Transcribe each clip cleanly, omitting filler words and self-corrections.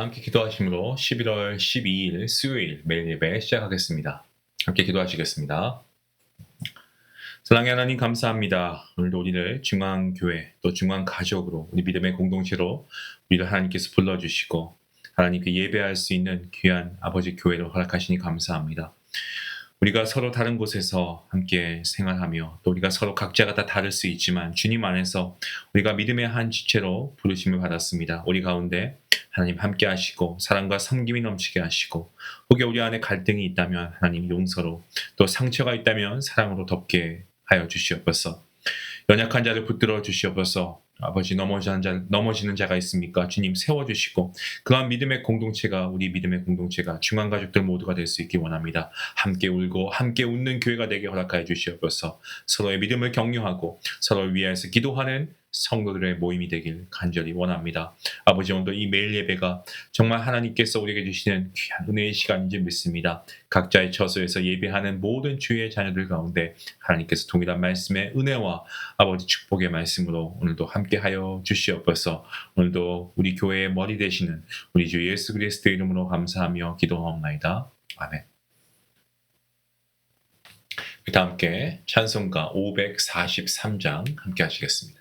함께 기도하심으로 11월 12일 수요일 매일 예배 시작하겠습니다. 함께 기도하시겠습니다. 사랑의 하나님 감사합니다. 오늘도 우리를 중앙교회 또 중앙가족으로 우리 믿음의 공동체로 우리를 하나님께서 불러주시고 하나님께 예배할 수 있는 귀한 아버지 교회를 허락하시니 감사합니다. 우리가 서로 다른 곳에서 함께 생활하며 또 우리가 서로 각자가 다 다를 수 있지만 주님 안에서 우리가 믿음의 한 지체로 부르심을 받았습니다. 우리 가운데 하나님 함께 하시고 사랑과 섬김이 넘치게 하시고 혹여 우리 안에 갈등이 있다면 하나님 용서로 또 상처가 있다면 사랑으로 덮게 하여 주시옵소서. 연약한 자를 붙들어 주시옵소서. 아버지 넘어지는 자가 있습니까? 주님 세워주시고 그러한 믿음의 공동체가 우리 믿음의 공동체가 중앙가족들 모두가 될 수 있기 원합니다. 함께 울고 함께 웃는 교회가 되게 허락하여 주시옵소서. 서로의 믿음을 격려하고 서로를 위해서 기도하는 성도들의 모임이 되길 간절히 원합니다. 아버지 오늘도 이 매일 예배가 정말 하나님께서 우리에게 주시는 귀한 은혜의 시간인지 믿습니다. 각자의 처소에서 예배하는 모든 주의 자녀들 가운데 하나님께서 동일한 말씀의 은혜와 아버지 축복의 말씀으로 오늘도 함께하여 주시옵소서. 오늘도 우리 교회의 머리 되시는 우리 주 예수 그리스도의 이름으로 감사하며 기도하옵나이다. 아멘. 다 함께 찬송가 543장 함께 하시겠습니다.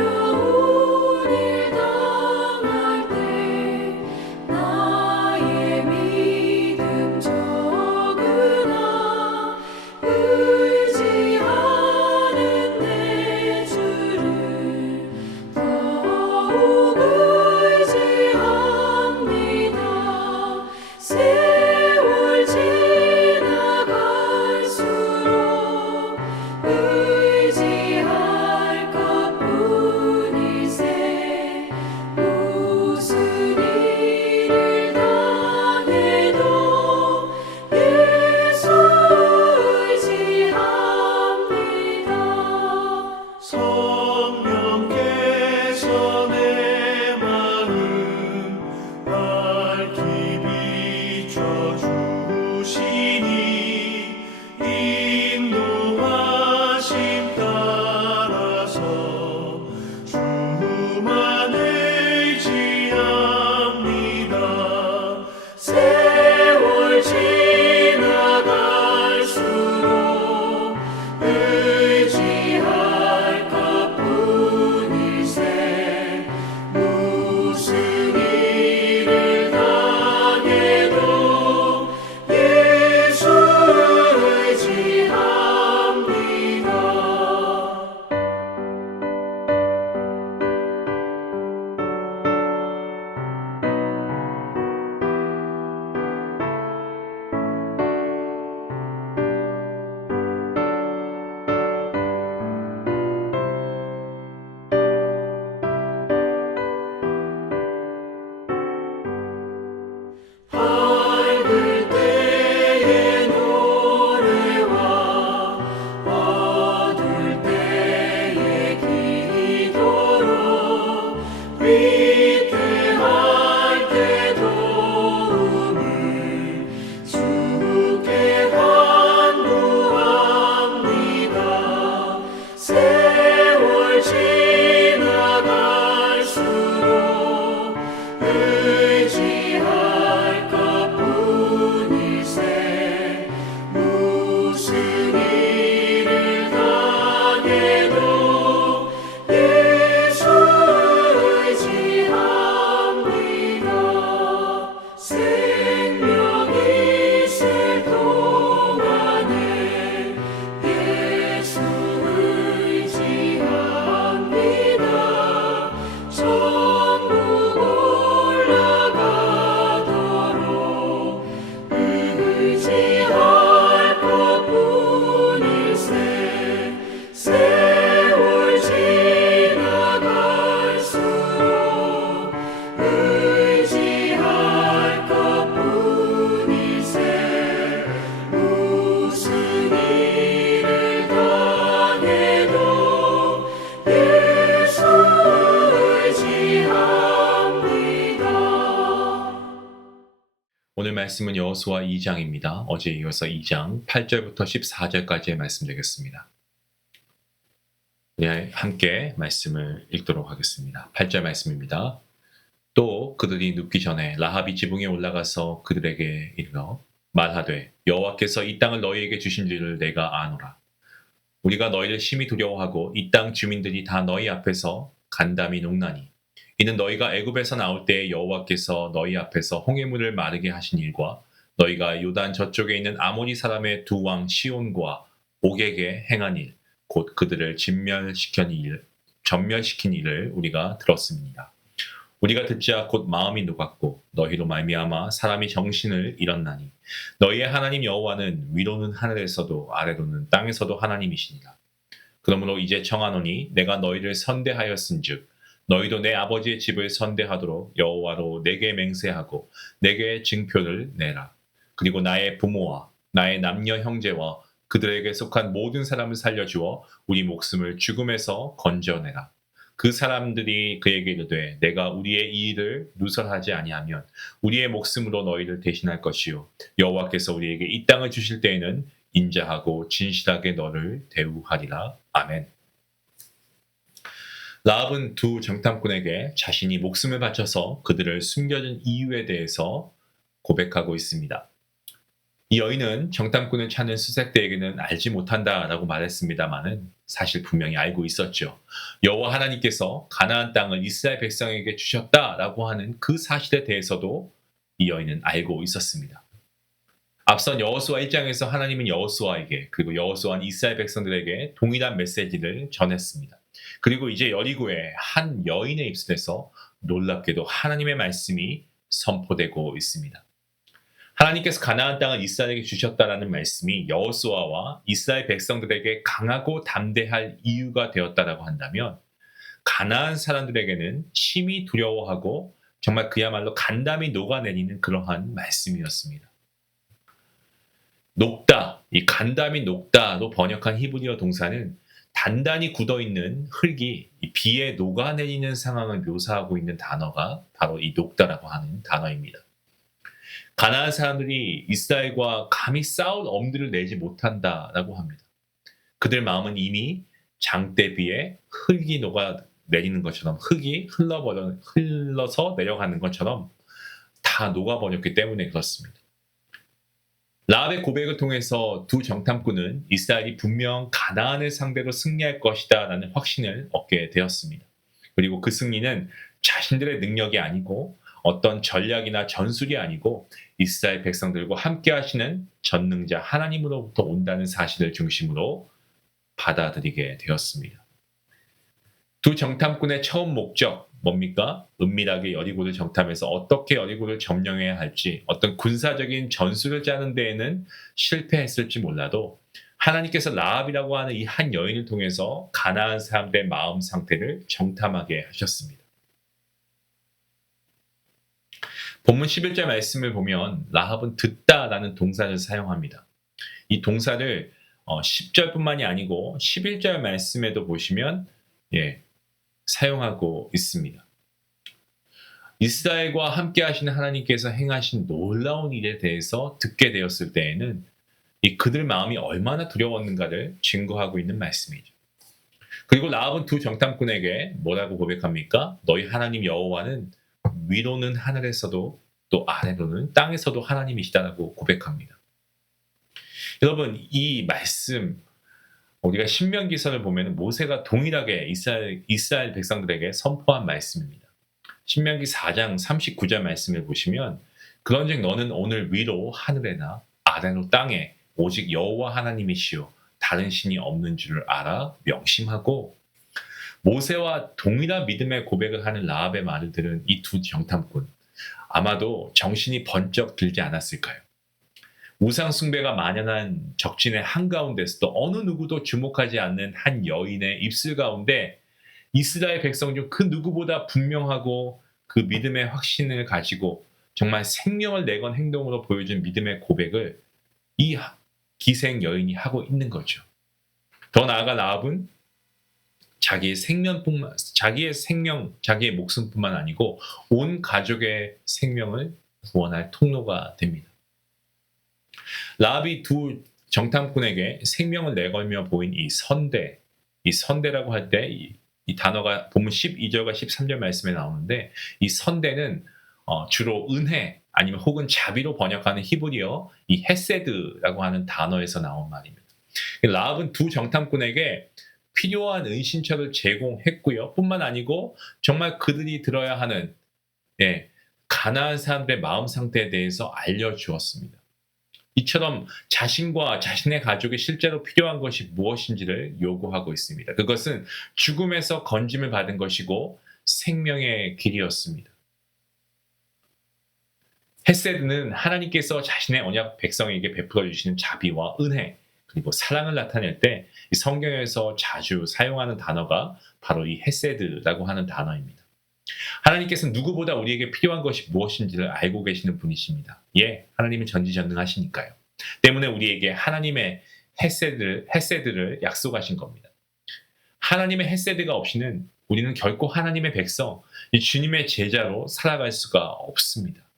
어려운 일 당할 때 말씀은 여호수아 2장입니다. 어제 이어서 2장 8절부터 14절까지의 말씀 되겠습니다. 네, 함께 말씀을 읽도록 하겠습니다. 8절 말씀입니다. 또 그들이 눕기 전에 라합이 지붕에 올라가서 그들에게 이르러 말하되 여호와께서 이 땅을 너희에게 주신 줄을 내가 아노라. 우리가 너희를 심히 두려워하고 이 땅 주민들이 다 너희 앞에서 간담이 녹나니 이는 너희가 애굽에서 나올 때에 여호와께서 너희 앞에서 홍해물을 마르게 하신 일과 너희가 요단 저쪽에 있는 아모리 사람의 두 왕 시온과 옥에게 행한 일, 곧 그들을 전멸시킨 일을 우리가 들었습니다. 우리가 듣자 곧 마음이 녹았고 너희로 말미암아 사람이 정신을 잃었나니 너희의 하나님 여호와는 위로는 하늘에서도 아래로는 땅에서도 하나님이시니라. 그러므로 이제 청하노니 내가 너희를 선대하였은즉 너희도 내 아버지의 집을 선대하도록 여호와로 내게 맹세하고 내게 증표를 내라. 그리고 나의 부모와 나의 남녀 형제와 그들에게 속한 모든 사람을 살려주어 우리 목숨을 죽음에서 건져내라. 그 사람들이 그에게 이르되 내가 우리의 이 일을 누설하지 아니하면 우리의 목숨으로 너희를 대신할 것이요 여호와께서 우리에게 이 땅을 주실 때에는 인자하고 진실하게 너를 대우하리라. 아멘. 라합은 두 정탐꾼에게 자신이 목숨을 바쳐서 그들을 숨겨준 이유에 대해서 고백하고 있습니다. 이 여인은 정탐꾼을 찾는 수색대에게는 알지 못한다라고 말했습니다마는 사실 분명히 알고 있었죠. 여호와 하나님께서 가나안 땅을 이스라엘 백성에게 주셨다라고 하는 그 사실에 대해서도 이 여인은 알고 있었습니다. 앞선 여호수아 1장에서 하나님은 여호수아에게 그리고 여호수아는 이스라엘 백성들에게 동일한 메시지를 전했습니다. 그리고 이제 여리고의 한 여인의 입술에서 놀랍게도 하나님의 말씀이 선포되고 있습니다. 하나님께서 가나안 땅을 이스라엘에게 주셨다라는 말씀이 여호수아와 이스라엘 백성들에게 강하고 담대할 이유가 되었다라고 한다면 가나안 사람들에게는 심히 두려워하고 정말 그야말로 간담이 녹아내리는 그러한 말씀이었습니다. 녹다, 이 간담이 녹다로 번역한 히브리어 동사는 단단히 굳어있는 흙이 비에 녹아내리는 상황을 묘사하고 있는 단어가 바로 이 녹다라고 하는 단어입니다. 가나안 사람들이 이스라엘과 감히 싸울 엄두를 내지 못한다라고 합니다. 그들 마음은 이미 장대비에 흙이 녹아내리는 것처럼 흙이 흘러서 내려가는 것처럼 다 녹아버렸기 때문에 그렇습니다. 라합의 고백을 통해서 두 정탐꾼은 이스라엘이 분명 가나안을 상대로 승리할 것이다 라는 확신을 얻게 되었습니다. 그리고 그 승리는 자신들의 능력이 아니고 어떤 전략이나 전술이 아니고 이스라엘 백성들과 함께 하시는 전능자 하나님으로부터 온다는 사실을 중심으로 받아들이게 되었습니다. 두 정탐꾼의 처음 목적 뭡니까? 은밀하게 여리고를 정탐해서 어떻게 여리고를 점령해야 할지 어떤 군사적인 전술을 짜는 데에는 실패했을지 몰라도 하나님께서 라합이라고 하는 이 한 여인을 통해서 가나안 사람들의 마음 상태를 정탐하게 하셨습니다. 본문 11절 말씀을 보면 라합은 듣다라는 동사를 사용합니다. 이 동사를 10절뿐만이 아니고 11절 말씀에도 보시면 사용하고 있습니다. 이스라엘과 함께 하시는 하나님께서 행하신 놀라운 일에 대해서 듣게 되었을 때에는 그들 마음이 얼마나 두려웠는가를 증거하고 있는 말씀이죠. 그리고 라합은 두 정탐꾼에게 뭐라고 고백합니까? 너희 하나님 여호와는 위로는 하늘에서도 또 아래로는 땅에서도 하나님이시다라고 고백합니다. 여러분 이 말씀 우리가 신명기서를 보면 모세가 동일하게 이스라엘 백성들에게 선포한 말씀입니다. 신명기 4장 39절 말씀을 보시면 그런즉 너는 오늘 위로 하늘에나 아래로 땅에 오직 여호와 하나님이시요 다른 신이 없는 줄을 알아 명심하고 모세와 동일한 믿음의 고백을 하는 라합의 말을 들은 이 두 정탐꾼 아마도 정신이 번쩍 들지 않았을까요? 우상 숭배가 만연한 적진의 한가운데서도 어느 누구도 주목하지 않는 한 여인의 입술 가운데 이스라엘 백성 중 그 누구보다 분명하고 그 믿음의 확신을 가지고 정말 생명을 내건 행동으로 보여준 믿음의 고백을 이 기생 여인이 하고 있는 거죠. 더 나아가 라합은 자기의 목숨뿐만 아니고 온 가족의 생명을 구원할 통로가 됩니다. 라합이 두 정탐꾼에게 생명을 내걸며 보인 이 선대라고 할 때 이 단어가 본문 12절과 13절 말씀에 나오는데 이 선대는 주로 은혜 아니면 혹은 자비로 번역하는 히브리어 이 헤세드라고 하는 단어에서 나온 말입니다. 라합은 두 정탐꾼에게 필요한 은신처를 제공했고요. 뿐만 아니고 정말 그들이 들어야 하는 가나안 사람들의 마음 상태에 대해서 알려주었습니다. 이처럼 자신과 자신의 가족이 실제로 필요한 것이 무엇인지를 요구하고 있습니다. 그것은 죽음에서 건짐을 받은 것이고 생명의 길이었습니다. 헤세드는 하나님께서 자신의 언약 백성에게 베풀어 주시는 자비와 은혜 그리고 사랑을 나타낼 때 성경에서 자주 사용하는 단어가 바로 이 헤세드라고 하는 단어입니다. 하나님께서는 누구보다 우리에게 필요한 것이 무엇인지를 알고 계시는 분이십니다. 하나님은 전지전능하시니까요. 때문에 우리에게 하나님의 헤세드를 약속하신 겁니다. 하나님의 헤세드가 없이는 우리는 결코 하나님의 백성, 이 주님의 제자로 살아갈 수가 없습니다.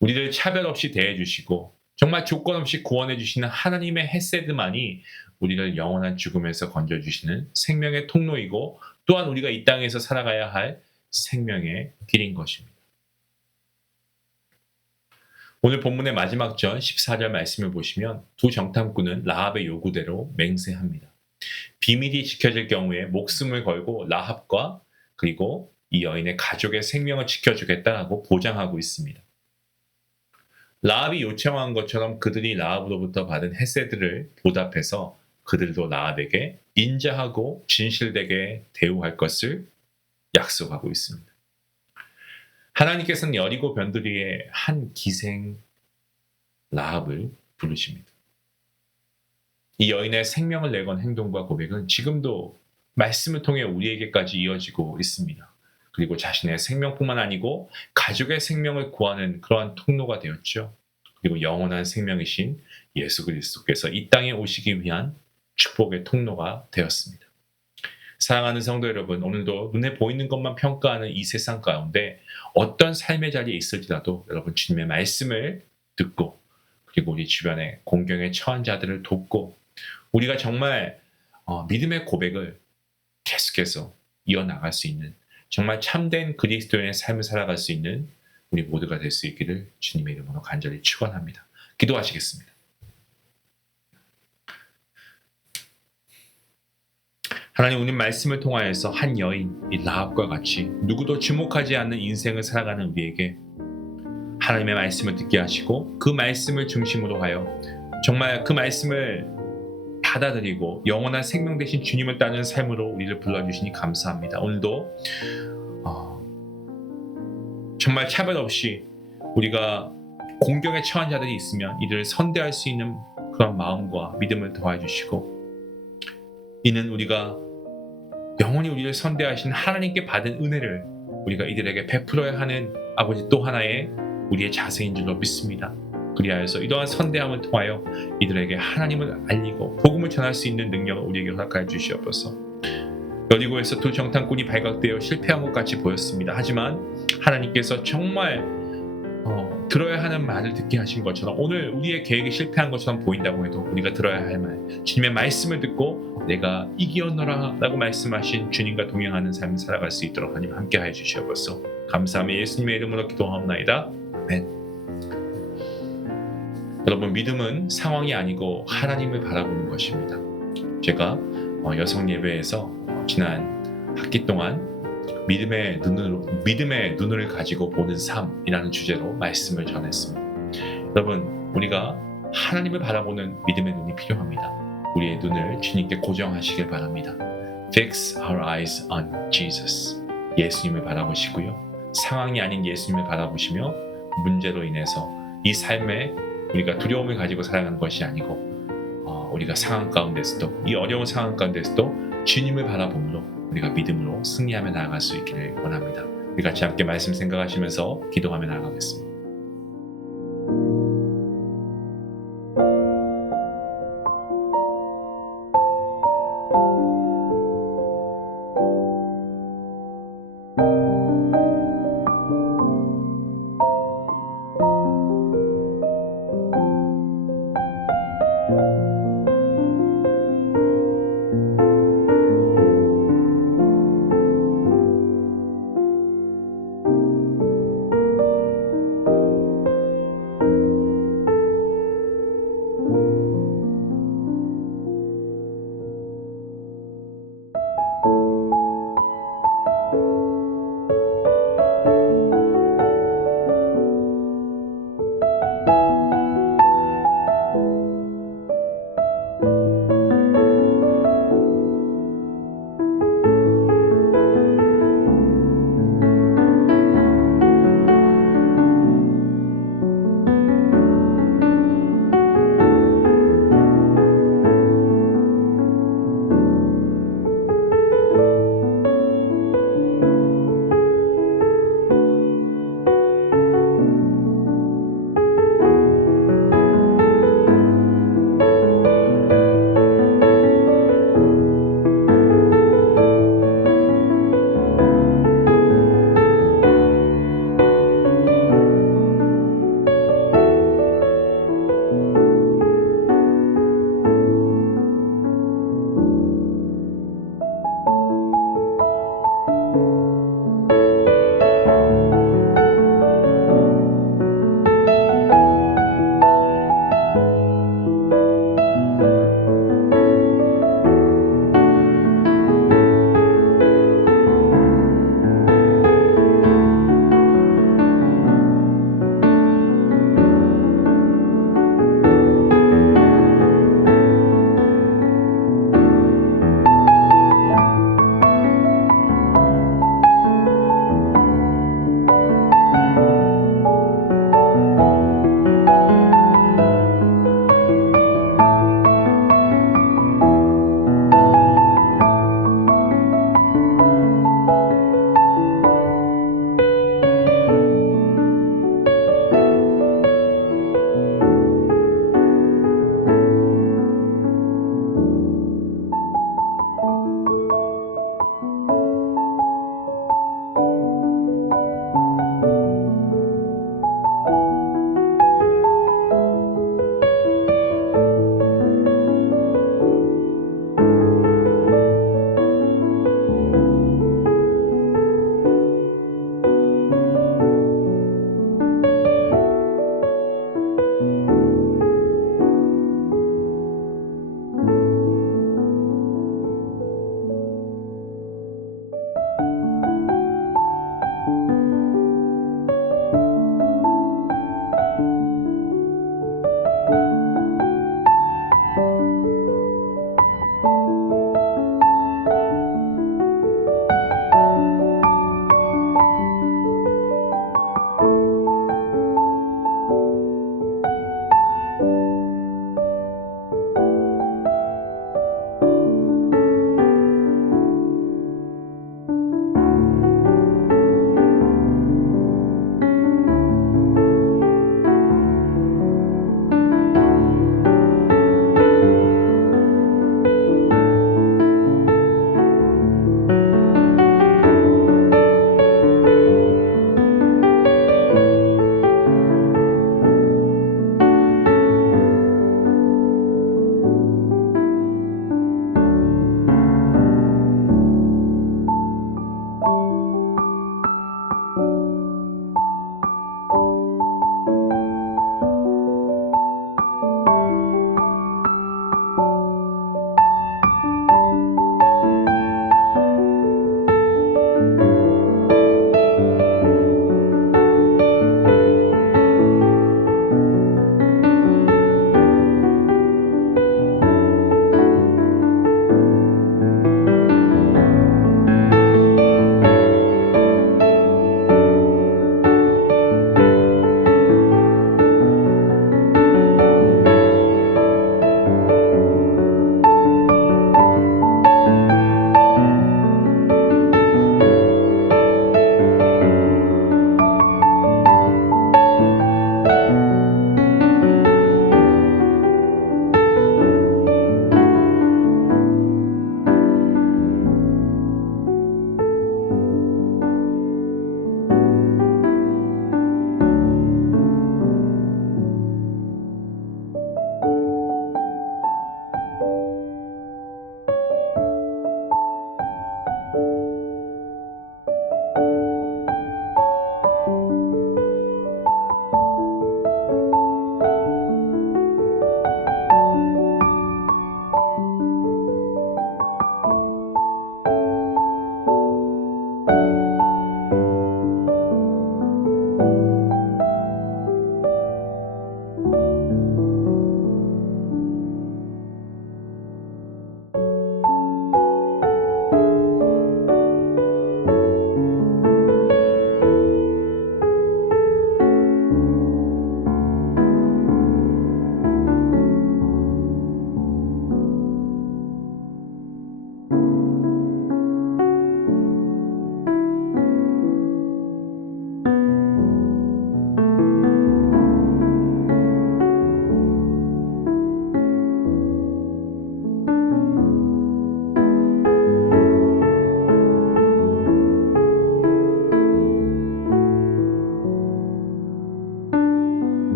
우리를 차별 없이 대해주시고 정말 조건 없이 구원해 주시는 하나님의 헤세드만이 우리를 영원한 죽음에서 건져주시는 생명의 통로이고 또한 우리가 이 땅에서 살아가야 할 생명의 길인 것입니다. 오늘 본문의 마지막 절 14절 말씀을 보시면 두 정탐꾼은 라합의 요구대로 맹세합니다. 비밀이 지켜질 경우에 목숨을 걸고 라합과 그리고 이 여인의 가족의 생명을 지켜주겠다라고 보장하고 있습니다. 라합이 요청한 것처럼 그들이 라합으로부터 받은 헤세드를 보답해서 그들도 라합에게 인자하고 진실되게 대우할 것을 약속하고 있습니다. 하나님께서는 여리고 변두리의 한 기생 라합을 부르십니다. 이 여인의 생명을 내건 행동과 고백은 지금도 말씀을 통해 우리에게까지 이어지고 있습니다. 그리고 자신의 생명뿐만 아니고 가족의 생명을 구하는 그러한 통로가 되었죠. 그리고 영원한 생명이신 예수 그리스도께서 이 땅에 오시기 위한 축복의 통로가 되었습니다. 사랑하는 성도 여러분, 오늘도 눈에 보이는 것만 평가하는 이 세상 가운데 어떤 삶의 자리에 있을지라도 여러분 주님의 말씀을 듣고 그리고 우리 주변에 공경에 처한 자들을 돕고 우리가 정말 믿음의 고백을 계속해서 이어나갈 수 있는 정말 참된 그리스도인의 삶을 살아갈 수 있는 우리 모두가 될 수 있기를 주님의 이름으로 간절히 축원합니다. 기도하시겠습니다. 하나님, 오늘 말씀을 통하여서 한 여인 이 라합과 같이 누구도 주목하지 않는 인생을 살아가는 우리에게 하나님의 말씀을 듣게 하시고 그 말씀을 중심으로 하여 정말 그 말씀을 받아들이고 영원한 생명 되신 주님을 따르는 삶으로 우리를 불러주시니 감사합니다. 오늘도 정말 차별 없이 우리가 공경에 처한 자들이 있으면 이들을 선대할 수 있는 그런 마음과 믿음을 더해 주시고 이는 우리가 영원히 우리를 선대하신 하나님께 받은 은혜를 우리가 이들에게 베풀어야 하는 아버지 또 하나의 우리의 자세인 줄로 믿습니다. 그리하여서 이러한 선대함을 통하여 이들에게 하나님을 알리고 복음을 전할 수 있는 능력을 우리에게 허락하여 주시옵소서. 여리고에서 두 정탐꾼이 발각되어 실패한 것 같이 보였습니다. 하지만 하나님께서 정말 들어야 하는 말을 듣게 하신 것처럼 오늘 우리의 계획이 실패한 것처럼 보인다고 해도 우리가 들어야 할 말, 주님의 말씀을 듣고 내가 이기었노라 라고 말씀하신 주님과 동행하는 삶을 살아갈 수 있도록 하나님 함께하여 주시옵소서. 감사하며 예수님의 이름으로 기도하옵나이다. 아멘. 여러분, 믿음은 상황이 아니고 하나님을 바라보는 것입니다. 제가 여성 예배에서 지난 학기 동안 믿음의 눈을 가지고 보는 삶이라는 주제로 말씀을 전했습니다. 여러분, 우리가 하나님을 바라보는 믿음의 눈이 필요합니다. 우리의 눈을 주님께 고정하시길 바랍니다. Fix our eyes on Jesus. 예수님을 바라보시고요. 상황이 아닌 예수님을 바라보시며 문제로 인해서 이 삶에 우리가 두려움을 가지고 살아가는 것이 아니고 우리가 상황 가운데서도 이 어려운 상황 가운데서도 주님을 바라보므로 우리가 믿음으로 승리하며 나아갈 수 있기를 원합니다. 우리 같이 함께 말씀 생각하시면서 기도하며 나아가겠습니다.